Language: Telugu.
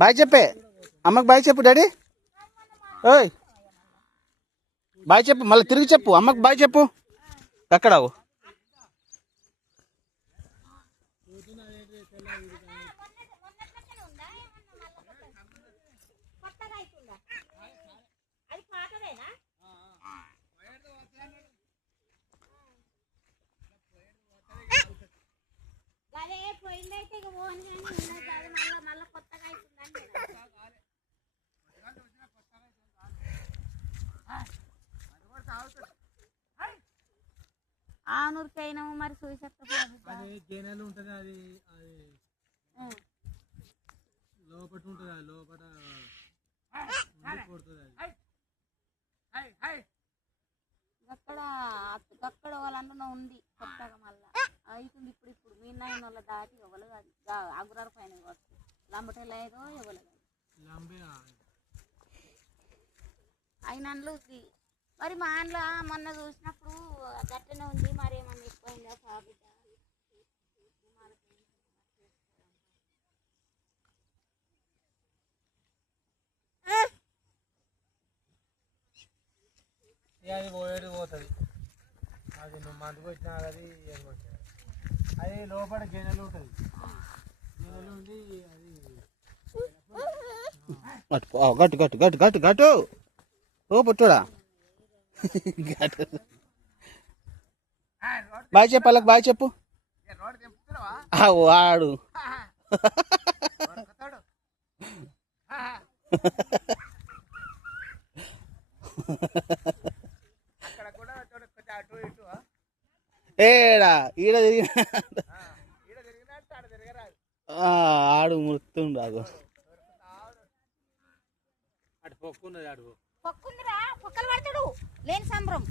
బాయ్ చెప్పే అమ్మకి బాయ్ చెప్పు డాడీ. ఓయ్ బాయ్ చెప్పు, మళ్ళీ తిరిగి చెప్పు అమ్మకి బాయ్ చెప్పు. ఎక్కడ ఆనూరుకైనాము మరి జైనలు ఉంటుంది. అది లోపల ఉంటుంది, అది లోపల అక్కడ వాళ్ళంటున్నా ఉంది కొత్తగా మళ్ళా అవుతుంది. ఇప్పుడు మీ నాయన వాళ్ళ దాటి ఎవరు అది అగురారు పైన లంబటే లేదో ఎవరు అయినట్లు మరి మా ఇంట్లో మొన్న చూసినప్పుడు గట్టనే ఉంది. మరి ఏమన్నా ఎక్కువైందా సాబిత? అది పోతుంది. అది నువ్వు మందుకు వచ్చినా అది ఏం కొట్టావు. అది లోపల జైనలు ఉంటుంది. జైనలు ఉండి అది గట్టు గట్టు గట్టు గట్టు గట్టు ఓ పుట్టుడా. బాయ్ చెప్పు వాళ్ళకి బాయ్ చెప్పు. వాడు ఏడా ఈడ తిరిగిన ఆడు మృతుండు. పొక్కున్నది, ఆడు పొక్కుందిరా పొక్కలు పడతాడు లేని సంబరం.